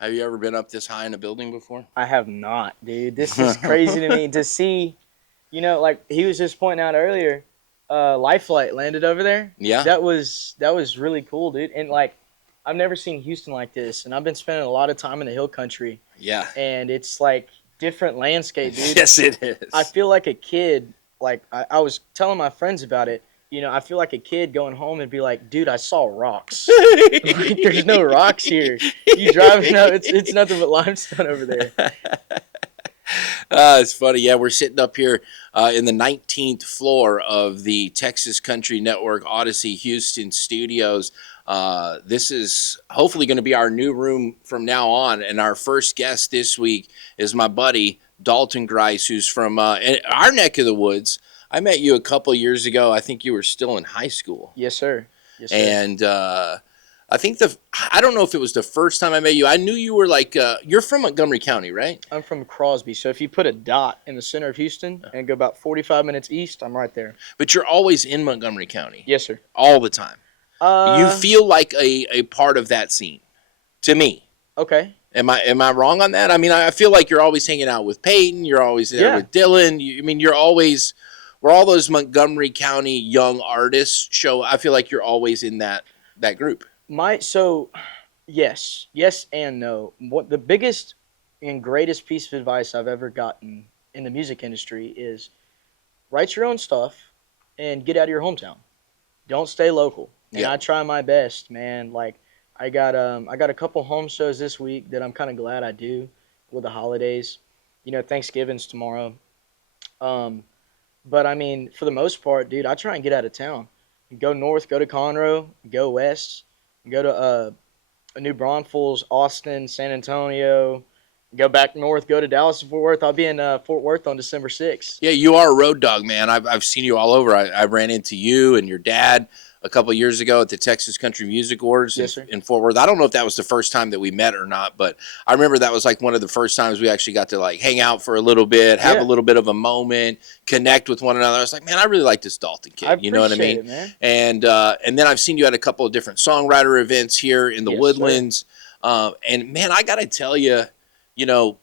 Have you ever been up this high in a building before? I have not, dude. This is crazy to me to see. Like he was just pointing out earlier, Life Flight landed over there. Yeah, That was really cool, dude. And like, I've never seen Houston like this, and I've been spending a lot of time in the Hill Country, yeah. and it's like different landscape, dude. Yes, it I is. feel like a kid. Like I was telling my friends about it. I feel like a kid going home and be like, dude, I saw rocks. Like, there's no rocks here. You driving up, it's nothing but limestone over there. It's funny. Yeah, we're sitting up here in the 19th floor of the Texas Country Network Audacy Houston studios. This is hopefully going to be our new room from now on. And our first guest this week is my buddy, Dalton Grice, who's from our neck of the woods. I met you a couple years ago. I think you were still in high school. Yes, sir. Yes, sir. And I think I don't know if it was the first time I met you. I knew you were like, you're from Montgomery County, right? I'm from Crosby, so if you put a dot in the center of Houston and go about 45 minutes east, I'm right there. But you're always in Montgomery County Yes, sir. all the time. You Uh, feel like a part of that scene to me. okay. Am I wrong on that? I mean, I feel like you're always hanging out with Peyton. You're always there Yeah. with Dylan. You're always where all those Montgomery County young artists show. I feel like you're always in that group. So yes and no. What the biggest and greatest piece of advice I've ever gotten in the music industry is write your own stuff and get out of your hometown. Don't stay local. And Yeah. I try my best, man. Like I got a couple home shows this week that I'm kind of glad I do with the holidays. Thanksgiving's tomorrow. Um, but I mean, for the most part, dude, I try and get out of town. Go north, go to Conroe, go west, go to New Braunfels, Austin, San Antonio, go back north, go to Dallas and Fort Worth. I'll be in Fort Worth on December 6th. Yeah, you are a road dog, man. I've seen you all over. I ran into you and your dad a couple of years ago at the Texas Country Music Awards Yes, sir. in Fort Worth. I don't know if that was the first time that we met or not, but I remember that was like one of the first times we actually got to like hang out for a little bit, have a Yeah, little bit of a moment, connect with one another. I was like, man, I really like this Dalton I kid. You know what I appreciate mean? it, man. And then I've seen you at a couple of different songwriter events here in the Yes, sir. Woodlands. And man, I got to tell you, you know,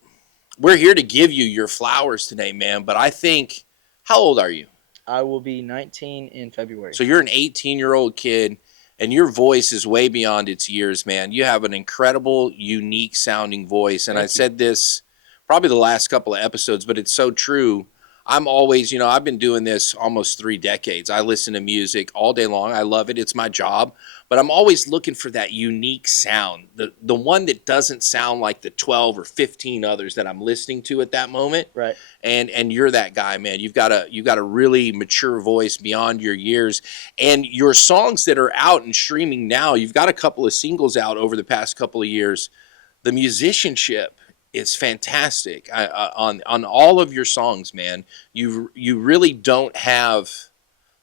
we're here to give you your flowers today, man. But I think, how old are you? I will be 19 in February. So you're an 18-year-old kid, and your voice is way beyond its years, man. You have an incredible, unique sounding voice. And I Thank you. said this probably the last couple of episodes, but it's so true. I'm always, I've been doing this almost 3 decades. I listen to music all day long. I love it. It's my job. But I'm always looking for that unique sound, the one that doesn't sound like the 12 or 15 others that I'm listening to at that moment. Right. And you're that guy, man. You've got a really mature voice beyond your years, and your songs that are out and streaming now. You've got a couple of singles out over the past couple of years. The musicianship is fantastic on all of your songs, man. You really don't have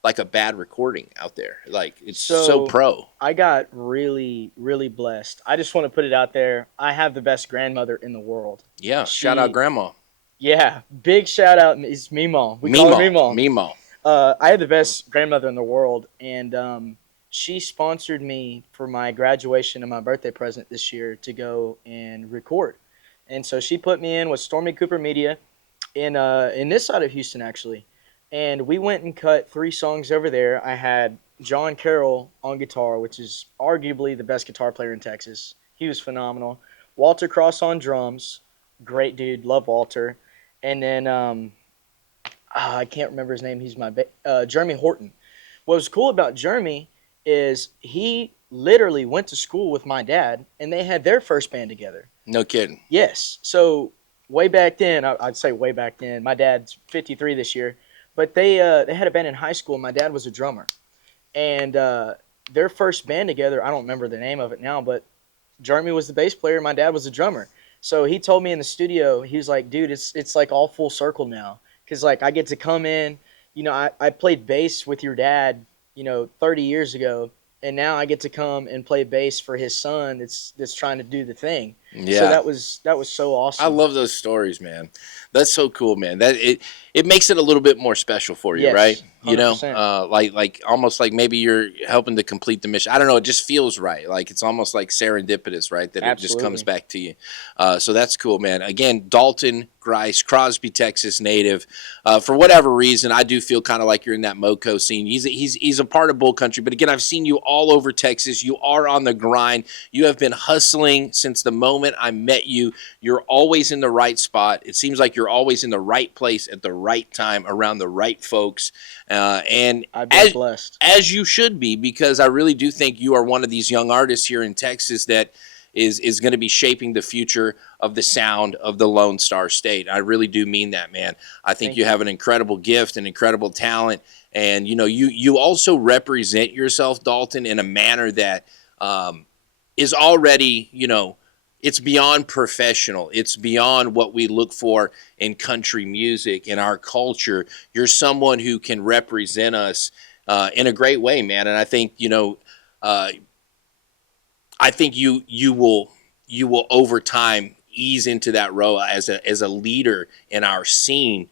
like a bad recording out there. Like it's so So pro. I got really, really blessed. I just want to put it out there. I have the best grandmother in the world. Yeah. Shout out She, Grandma. yeah, big shout out. It's Meemaw. We call her Mimo. Meemaw. Mimo. I had the best grandmother in the world, and she sponsored me for my graduation and my birthday present this year to go and record. And so she put me in with Stormy Cooper Media in this side of Houston actually, and we went and cut 3 songs over there. I had John Carroll on guitar, which is arguably the best guitar player in Texas. He was phenomenal. Walter Cross on drums, great dude, love Walter, and then I can't remember his name. He's Jeremy Horton. What was cool about Jeremy is he literally went to school with my dad, and they had their first band together. No kidding. Yes. So way back then, I'd say way back then. My dad's 53 this year, but they had a band in high school. And my dad was a drummer, and their first band together. I don't remember the name of it now, but Jeremy was the bass player. My dad was the drummer. So he told me in the studio, he was like, "Dude, it's like all full circle now, because like I get to come in. I played bass with your dad, 30 years ago, and now I get to come and play bass for his son that's trying to do the thing." So Yeah. that was so I awesome. love those stories, man. That's so cool, man. That it makes it a little bit more special for you, right? Yes, You know, 100%. like almost like maybe you're helping to complete the mission. I don't know. It just feels right. Like it's almost like serendipitous, right? That it just comes Absolutely. back to you. So that's cool, man. Again, Dalton Grice, Crosby, Texas native. For whatever reason, I do feel kind of like you're in that Moco scene. He's a part of Bull Country, but again, I've seen you all over Texas. You are on the grind. You have been hustling since the moment I met you. You're always in the right spot. It seems like you're always in the right place at the right time around the right folks. And I've been blessed. as you should be, because I really do think you are one of these young artists here in Texas that is going to be shaping the future of the sound of the Lone Star State. I really do mean that, man. I think Thank you you. have an incredible gift, an incredible talent, and you know you also represent yourself, Dalton, in a manner that is already, you know, it's beyond professional. It's beyond what we look for in country music, in our culture. You're someone who can represent us in a great way, man. And I think, you know, uh, I think you will over time ease into that role as a leader in our scene.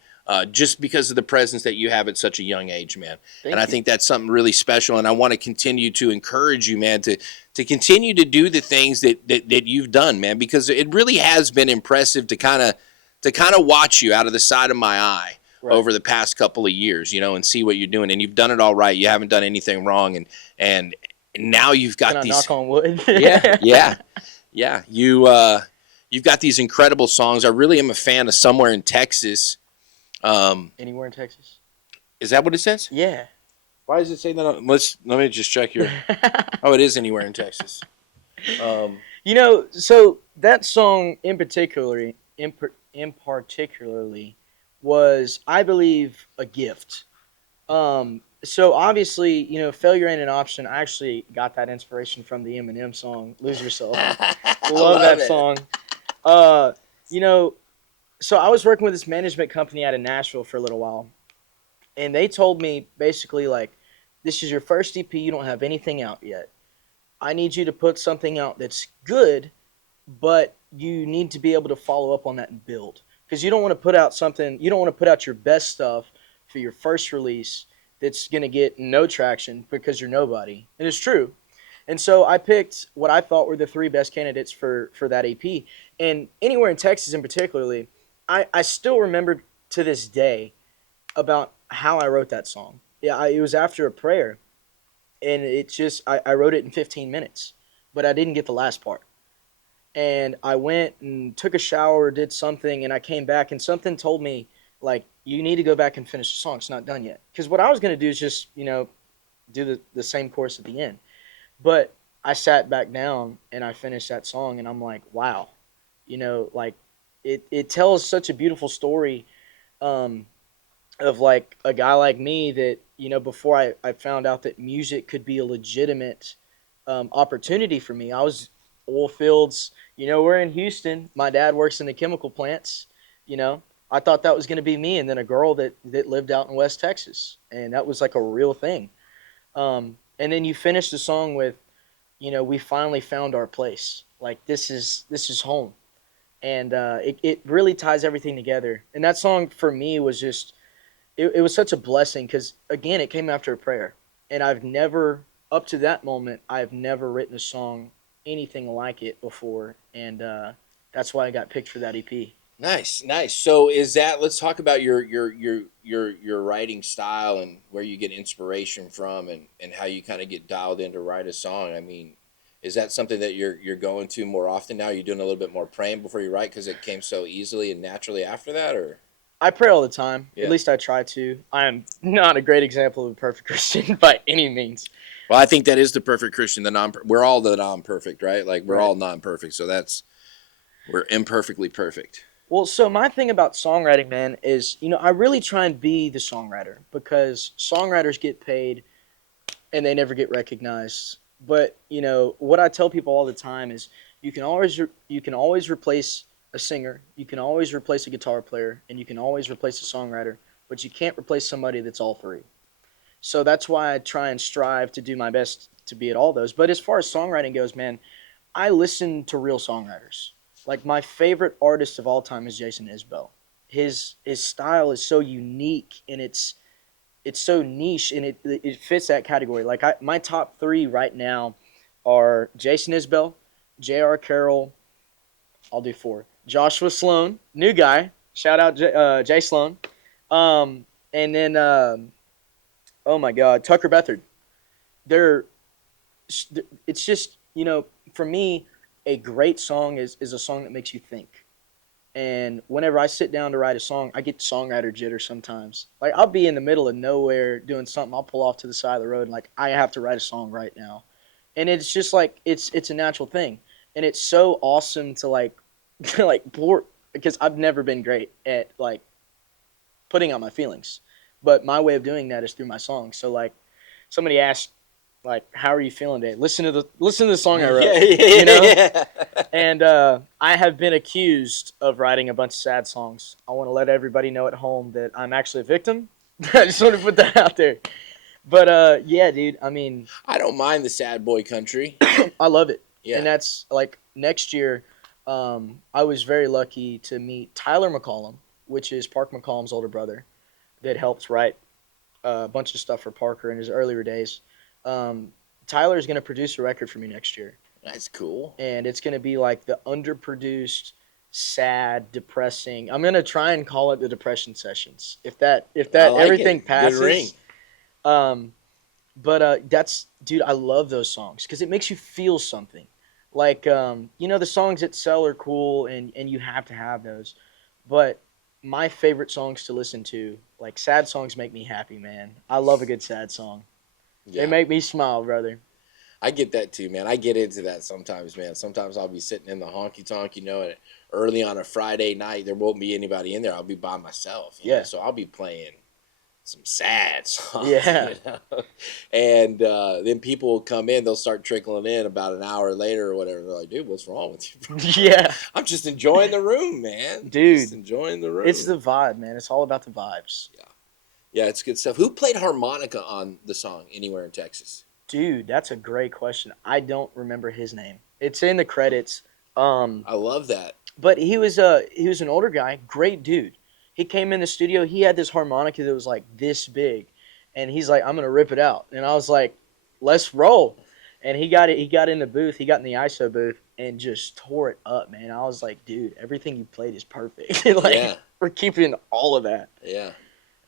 Just because of the presence that you have at such a young age, man, and I Thank you. think that's something really special. And I want to continue to encourage you, man, to continue to do the things that you've done, man, because it really has been impressive to kind of watch you out of the side of my eye Right. over the past couple of years, you know, and see what you're doing. And you've done it all right. You haven't done anything wrong, and now you've Can got I these. knock on wood? Yeah, yeah, yeah. You've got these incredible songs. I really am a fan of Somewhere in Texas. Um, Anywhere in Texas? is that what it says? Yeah. Why does it say that? Let me just check here. Oh, it is Anywhere in Texas. Um, You know, so that song in particularly was, I believe, a gift. So obviously, you know, failure ain't an option. I actually got that inspiration from the Eminem song "Lose Yourself." I Love love that it. song. Uh, you know, so I was working with this management company out of Nashville for a little while, and they told me basically like, "This is your first EP. You don't have anything out yet. I need you to put something out that's good, but you need to be able to follow up on that and build, because you don't want to put out something, you don't want to put out your best stuff for your first release that's going to get no traction because you're nobody." And it's true. And so I picked what I thought were the three best candidates for that EP. And Anywhere in Texas in particularly, I still remember to this day about how I wrote that song. Yeah, it was after a prayer, and I wrote it in 15 minutes, but I didn't get the last part. And I went and took a shower, did something, and I came back, and something told me, like, you need to go back and finish the song. It's not done yet. Because what I was going to do is just, you know, do the same chorus at the end. But I sat back down and I finished that song, and I'm like, wow, you know, like, it tells such a beautiful story, um, of like a guy like me that, you know, before I found out that music could be a legitimate opportunity for me. I was oil fields, you know, we're in Houston. My dad works in the chemical plants, you know. I thought that was going to be me, and then a girl that lived out in West Texas, and that was like a real thing. And then you finish the song with, you know, we finally found our place. Like, this is home, and it really ties everything together. And that song for me was just, it was such a blessing, because again, it came after a prayer, and I've never, up to that moment, I've never written a song anything like it before, and that's why I got picked for that EP. Nice, nice. So is that? Let's talk about your writing style and where you get inspiration from, and how you kind of get dialed in to write a song. I mean, is that something that you're going to more often now? You're doing a little bit more praying before you write because it came so easily and naturally after that, or I pray all the time. At yeah. least I try to. I am not a great example of a perfect Christian by any means. Well, I think that is the perfect Christian. The non we're all the non perfect, right? Like we're Right. all non perfect, so that's we're imperfectly perfect. Well, so my thing about songwriting, man, is, you know, I really try and be the songwriter, because songwriters get paid and they never get recognized. But, you know, what I tell people all the time is, you can always replace a singer, you can always replace a guitar player, and you can always replace a songwriter, but you can't replace somebody that's all three. So that's why I try and strive to do my best to be at all those. But as far as songwriting goes, man, I listen to real songwriters. Like my favorite artist of all time is Jason Isbell. His style is so unique and it's so niche and it fits that category. Like my top three right now are Jason Isbell, J.R. Carroll. I'll do four. Joshua Sloan, new guy. Shout out Jay Sloan. And then oh my God, Tucker Bethard. They're it's just for me a great song is a song that makes you think. And whenever I sit down to write a song, I get songwriter jitter sometimes. Like I'll be in the middle of nowhere doing something, I'll pull off to the side of the road and like I have to write a song right now. And it's just like it's a natural thing. And it's so awesome to like like pour because I've never been great at like putting out my feelings. But my way of doing that is through my songs. So like somebody asked like how are you feeling today? Listen to the song I wrote. Yeah. And I have been accused of writing a bunch of sad songs. I want to let everybody know at home that I'm actually a victim. I just want to put that out there. But yeah, dude. I mean, I don't mind the sad boy country. I love it. Yeah. And that's like next year. I was very lucky to meet Tyler McCollum, which is Park McCollum's older brother, that helped write a bunch of stuff for Parker in his earlier days. Tyler is going to produce a record for me next year. That's cool. And it's going to be like the underproduced, sad, depressing. I'm going to try and call it the depression sessions. If that like everything it. passes. Good ring. But that's dude, I love those songs cuz it makes you feel something. Like the songs that sell are cool and you have to have those. But my favorite songs to listen to, like sad songs make me happy, man. I love a good sad song. Yeah. They make me smile, brother. I get that too, man. I get into that sometimes, man. Sometimes I'll be sitting in the honky tonk, and early on a Friday night, there won't be anybody in there. I'll be by myself. Yeah. So I'll be playing some sad songs. Yeah. And then people will come in. They'll start trickling in about an hour later or whatever. They're like, dude, what's wrong with you, bro? Yeah. I'm just enjoying the room, man. Dude. Just enjoying the room. It's the vibe, man. It's all about the vibes. Yeah. Yeah, it's good stuff. Who played harmonica on the song Anywhere in Texas? Dude, that's a great question. I don't remember his name. It's in the credits. I love that. But he was an older guy, great dude. He came in the studio. He had this harmonica that was like this big, and he's like, "I'm gonna rip it out." And I was like, "Let's roll." And he got it. He got in the booth. He got in the ISO booth and just tore it up, man. I was like, "Dude, everything you played is perfect." Like we're keeping all of that. Yeah.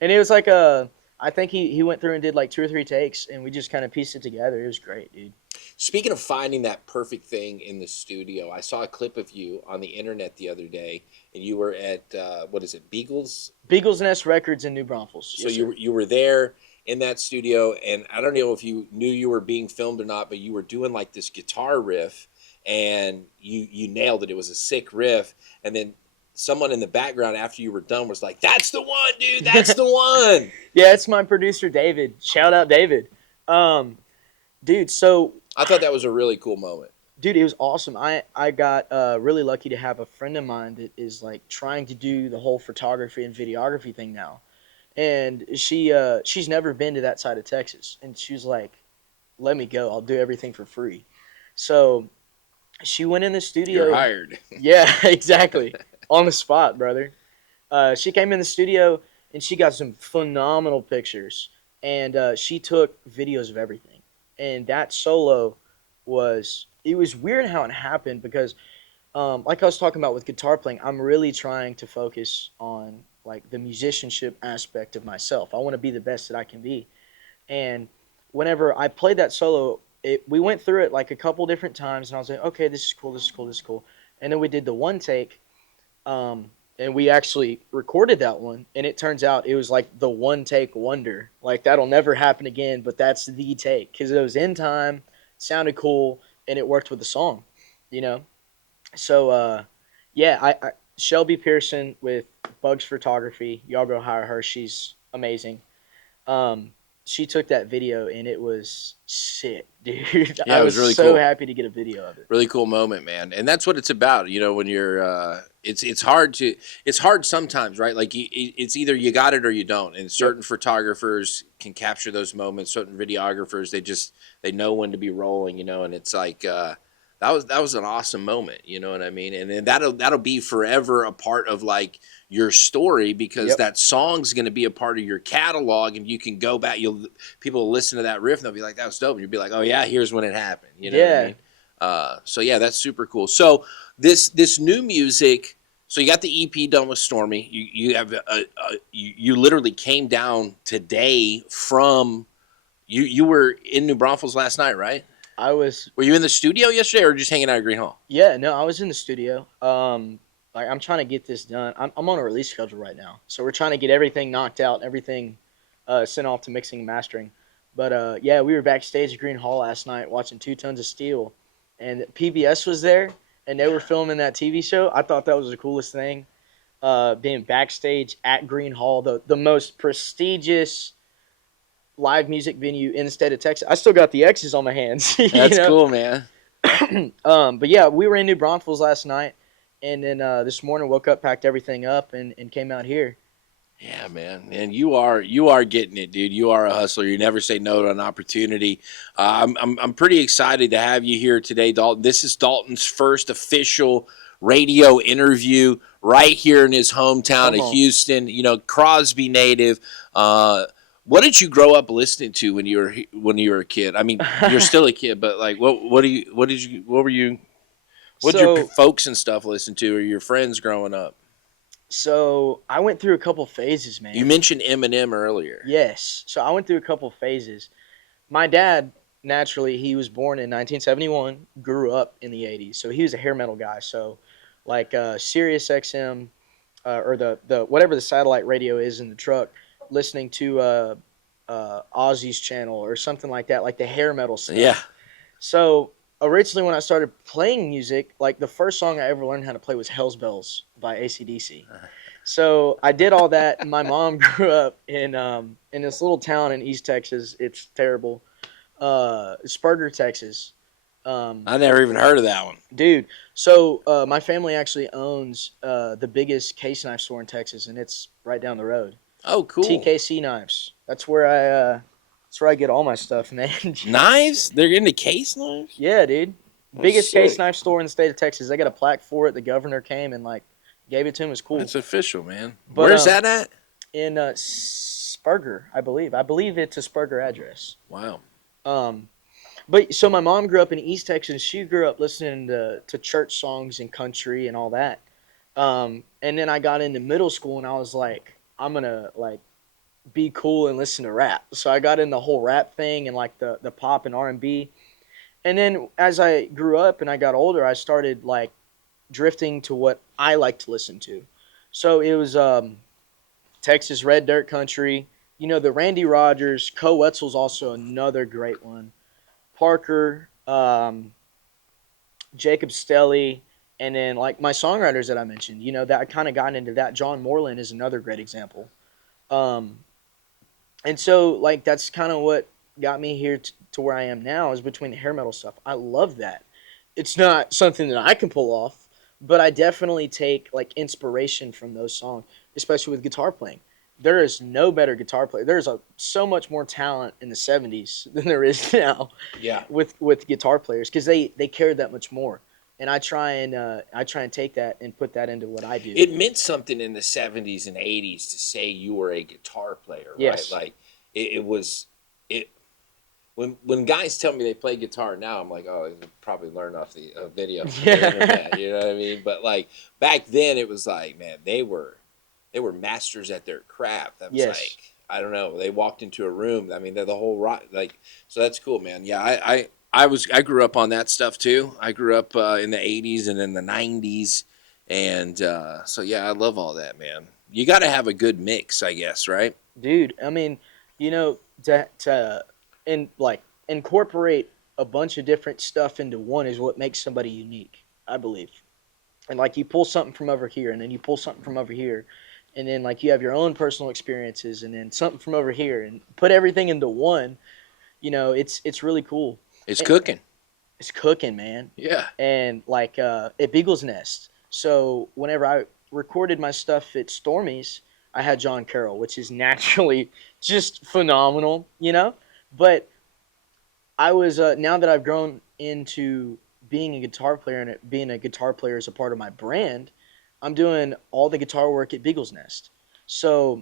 And it was like I think he went through and did like 2 or 3 takes, and we just kind of pieced it together. It was great, dude. Speaking of finding that perfect thing in the studio, I saw a clip of you on the internet the other day, and you were at what is it, Beagles? Beagles Nest Records in New Braunfels. So Yes, you were there in that studio, and I don't know if you knew you were being filmed or not, but you were doing like this guitar riff, and you nailed it. It was a sick riff, and then someone in the background after you were done was like, "That's the one, dude. That's the one." Yeah, it's my producer David. Shout out David. Dude, so I thought that was a really cool moment. dude, it was awesome. I got really lucky to have a friend of mine that is like trying to do the whole photography and videography thing now. And she's never been to that side of Texas, and she's like, "Let me go. I'll do everything for free." So she went in the studio. You're hired. Yeah, exactly. On the spot, brother. She came in the studio and she got some phenomenal pictures, and she took videos of everything. And that solo it was weird how it happened because, like I was talking about with guitar playing, I'm really trying to focus on like the musicianship aspect of myself. I want to be the best that I can be. And whenever I played that solo, we went through it like a couple different times, and I was like, okay, this is cool, this is cool, this is cool. And then we did the one take, and we actually recorded that one, and it turns out it was like the one take wonder. Like that'll never happen again, but that's the take because it was in time, sounded cool, and it worked with the song, you know. So yeah, I Shelby Pearson with Bugs Photography. Y'all go hire her. She's amazing. She took that video and it was sick, dude. Yeah, I it was was really so cool. happy to get a video of it. Really cool moment, man. And that's what it's about. When you're, it's hard sometimes, right? Like it's either you got it or you don't. And certain photographers can capture those moments. Certain videographers, they know when to be rolling, and it's like, that was an awesome moment. You know what I mean? And then that'll be forever a part of like your story, because Yep. that song's going to be a part of your catalog, and you can go back. People will listen to that riff and they'll be like, "That was dope." And you'll be like, "Oh yeah, here's when it happened." You know what I Yeah. mean? So yeah, that's super cool. So this new music. So you got the EP done with Stormy. You have you literally came down today from you were in New Braunfels last night, right? I was. Were you in the studio yesterday or just hanging out at Gruene Hall? Yeah. No, I was in the studio. Like I'm trying to get this done. I'm on a release schedule right now, so we're trying to get everything knocked out, everything sent off to mixing and mastering. But yeah, we were backstage at Gruene Hall last night watching 2 Tons of Steel, and PBS was there, and they were filming that TV show. I thought that was the coolest thing. Being backstage at Gruene Hall, the most prestigious live music venue in the state of Texas. I still got the X's on my hands. That's cool, man. But yeah, we were in New Braunfels last night, and then this morning woke up, packed everything up, and came out here. Yeah, man. And you are getting it, dude. You are a hustler. You never say no to an opportunity. I'm pretty excited to have you here today, Dalton. This is Dalton's first official radio interview right here in his hometown of Houston. You know, Crosby native. What did you grow up listening to when you were a kid? I mean, you're still a kid, but like, what were your folks and stuff listen to, or your friends growing up? So I went through a couple phases, man. You mentioned Eminem earlier. Yes. So I went through a couple phases. My dad, naturally, he was born in 1971, grew up in the 80s. So he was a hair metal guy. So like Sirius XM or the whatever the satellite radio is in the truck, listening to Ozzy's channel or something like that, like the hair metal stuff. Yeah. So originally when I started playing music, like the first song I ever learned how to play was Hell's Bells by AC/DC. So I did all that. My mom grew up in this little town in East Texas. It's terrible. Spurger, Texas. I never even heard of that one. Dude, so my family actually owns the biggest case knife store in Texas, and it's right down the road. Oh, cool. TKC Knives. That's where I get all my stuff, man. Knives? They're into case knives? Yeah, dude. Biggest sick. case knife store in the state of Texas. They got a plaque for it. The governor came and like gave it to him. It's cool. It's official, man. But, where's that at? In Spurger, I believe. I believe it's a Spurger address. Wow. But so my mom grew up in East Texas. She grew up listening to church songs and country and all that. And then I got into middle school and I was like, I'm gonna like be cool and listen to rap. So I got in the whole rap thing and like the pop and R&B. And then as I grew up and I got older, I started like drifting to what I like to listen to. So it was Texas Red Dirt Country. You know, the Randy Rogers, Co Wetzel's also another great one. Parker, Jacob Stelly, and then like my songwriters that I mentioned, you know, that I kind of got into that. John Moreland is another great example. And so like that's kind of what got me here to where I am now, is between the hair metal stuff. I love that. It's not something that I can pull off, but I definitely take like inspiration from those songs, especially with guitar playing. There is no better guitar player. There's so much more talent in the 70s than there is now. Yeah. With guitar players, because they cared that much more. And I try and take that and put that into what I do. It meant something in the 70s and 80s to say you were a guitar player, right? Yes. Like it was when guys tell me they play guitar now, I'm like, oh, they could probably learn off the video. Yeah. The internet, you know what I mean? But like back then, it was like, man, they were masters at their craft. That was Yes. like, I don't know. They walked into a room. I mean, they're the whole rock. Like, so that's cool, man. Yeah, I grew up on that stuff too. I grew up in the 80s and in the 90s, and so yeah, I love all that, man. You got to have a good mix, I guess, right? Dude, I mean, you know, to incorporate a bunch of different stuff into one is what makes somebody unique, I believe. And like you pull something from over here, and then you pull something from over here, and then like you have your own personal experiences, and then something from over here, and put everything into one. You know, it's really cool. It's cooking. It's cooking, man. Yeah. And like at Beagles Nest. So whenever I recorded my stuff at Stormy's, I had John Carroll, which is naturally just phenomenal, you know. But I was now that I've grown into being a guitar player and being a guitar player is a part of my brand, I'm doing all the guitar work at Beagles Nest. So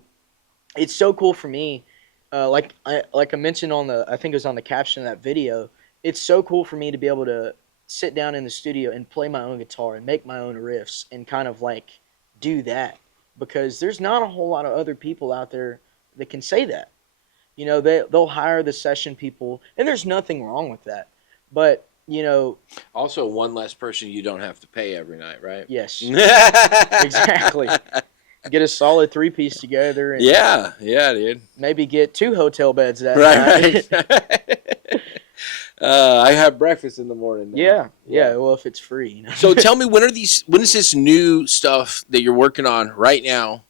it's so cool for me. Like I mentioned on I think it was on the caption of that video. It's so cool for me to be able to sit down in the studio and play my own guitar and make my own riffs and kind of like do that, because there's not a whole lot of other people out there that can say that. They'll hire the session people, and there's nothing wrong with that. But Also, one less person you don't have to pay every night, right? yes, exactly. Get a solid three-piece together, and Yeah, dude. maybe get 2 hotel beds that Right, night. right. I have breakfast in the morning now. Yeah. Well, if it's free. So tell me, when is this new stuff that you're working on right now?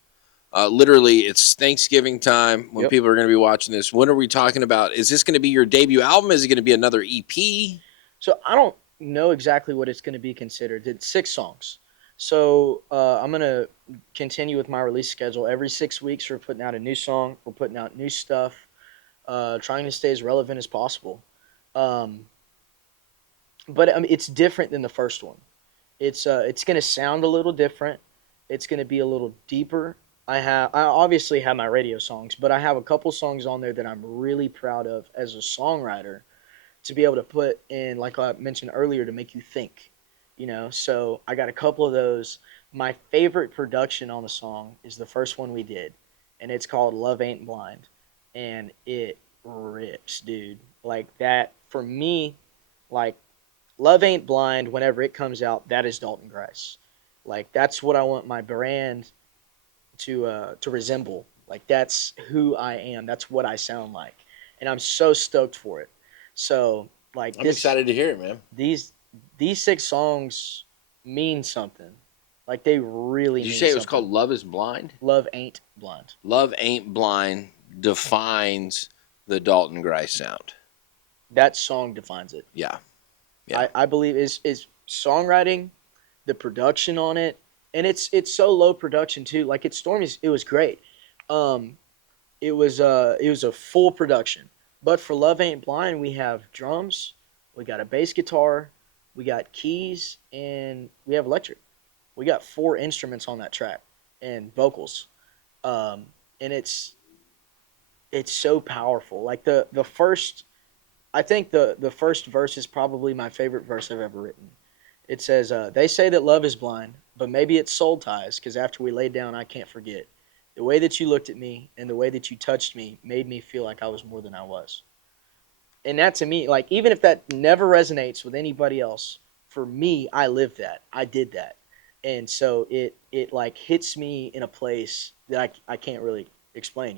Literally, it's Thanksgiving time when people are going to be watching this. When are we talking about? Is this going to be your debut album? Is it going to be another EP? So I don't know exactly what it's going to be considered. It's 6 songs. So I'm going to continue with my release schedule. Every 6 weeks, we're putting out a new song. We're putting out new stuff, trying to stay as relevant as possible. But it's different than the first one. It's going to sound a little different. It's going to be a little deeper. I obviously have my radio songs, but I have a couple songs on there that I'm really proud of as a songwriter, to be able to put in, like I mentioned earlier, to make you think. So I got a couple of those. My favorite production on the song is the first one we did, and it's called Love Ain't Blind, and it rips, dude. Like that, for me, like Love Ain't Blind, whenever it comes out, that is Dalton Grice. Like that's what I want my brand to resemble. Like that's who I am. That's what I sound like, and I'm so stoked for it. So like I'm excited to hear it, man. These 6 songs mean something. Like they really. Did you mean say it was something. called Love Is Blind? Love Ain't Blind. Love Ain't Blind defines the Dalton Grice sound. That song defines it. Yeah. I believe is songwriting, the production on it, and it's so low production too. Like it's Stormy's, it was great. It was a full production. But for Love Ain't Blind, we have drums, we got a bass guitar, we got keys, and we have electric. We got 4 instruments on that track and vocals, and it's so powerful. Like the first, I think the first verse is probably my favorite verse I've ever written. It says, "They say that love is blind, but maybe it's soul ties. Because after we laid down, I can't forget. The way that you looked at me and the way that you touched me made me feel like I was more than I was." And that to me, like even if that never resonates with anybody else, for me, I lived that. I did that. And so it like hits me in a place that I can't really explain.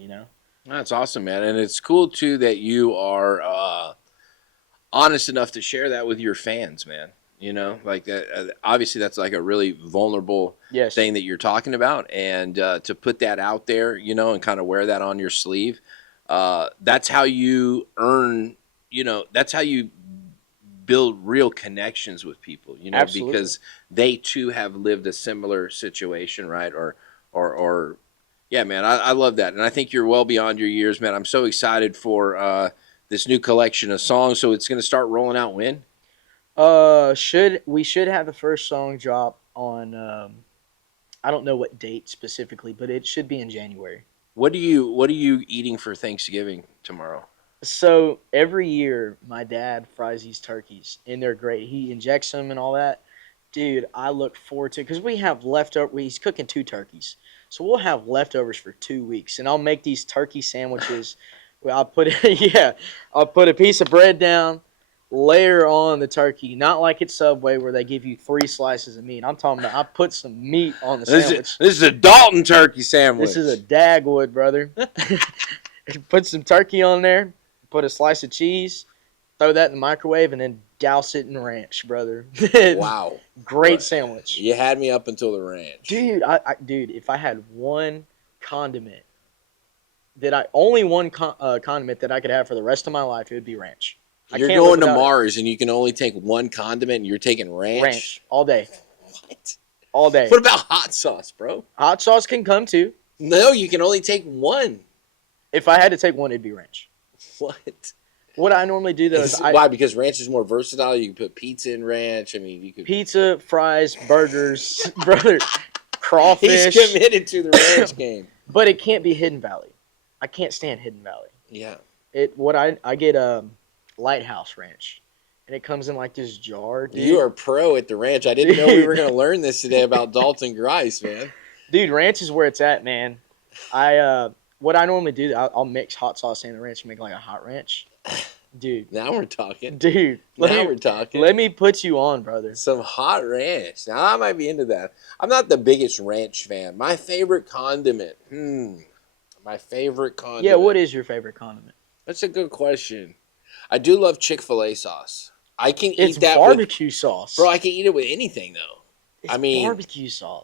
That's awesome, man. And it's cool too that you are honest enough to share that with your fans, man. Like that. Obviously, that's like a really vulnerable thing that you're talking about, and to put that out there, and kind of wear that on your sleeve. That's how you earn. That's how you build real connections with people. Absolutely. Because they too have lived a similar situation, right? Or yeah, man. I love that, and I think you're well beyond your years, man. I'm so excited for this new collection of songs. So it's going to start rolling out when? We should have the first song drop on I don't know what date specifically, but it should be in January. What are you eating for Thanksgiving tomorrow? So every year my dad fries these turkeys and they're great. He injects them and all that. Dude, I look forward to it because we have leftover. He's cooking 2 turkeys, so we'll have leftovers for 2 weeks, and I'll make these turkey sandwiches. I'll put a piece of bread down, layer on the turkey, not like it's Subway where they give you 3 slices of meat. I'm talking about I put some meat on the sandwich. This is a Dalton turkey sandwich. This is a Dagwood, brother. Put some turkey on there, put a slice of cheese, throw that in the microwave, and then douse it in ranch, brother. Wow. Great sandwich. You had me up until the ranch. Dude, dude, if I had one condiment only one condiment that I could have for the rest of my life, it would be ranch. You're going to Mars and you can only take one condiment and you're taking ranch? Ranch, all day. What? All day. What about hot sauce, bro? Hot sauce can come too. No, you can only take one. If I had to take one, it'd be ranch. What? What I normally do though is Why? Because ranch is more versatile. You can put pizza in ranch. I mean, you could pizza, fries, burgers, brother, He's crawfish. committed to the ranch game. But it can't be Hidden Valley. I can't stand Hidden Valley. Yeah. I get Lighthouse Ranch, and it comes in like this jar, dude. You are pro at the ranch. I didn't know we were going to learn this today about Dalton Grice, man. Dude, ranch is where it's at, man. What I normally do, I'll mix hot sauce and the ranch and make like a hot ranch. Dude. Now we're talking. Dude. We're talking. Let me put you on, brother. Some hot ranch. Now, I might be into that. I'm not the biggest ranch fan. My favorite condiment. My favorite condiment. Yeah, what is your favorite condiment? That's a good question. I do love Chick-fil-A sauce. I can eat It's that barbecue sauce. Bro, I can eat it with anything, though. It's barbecue sauce.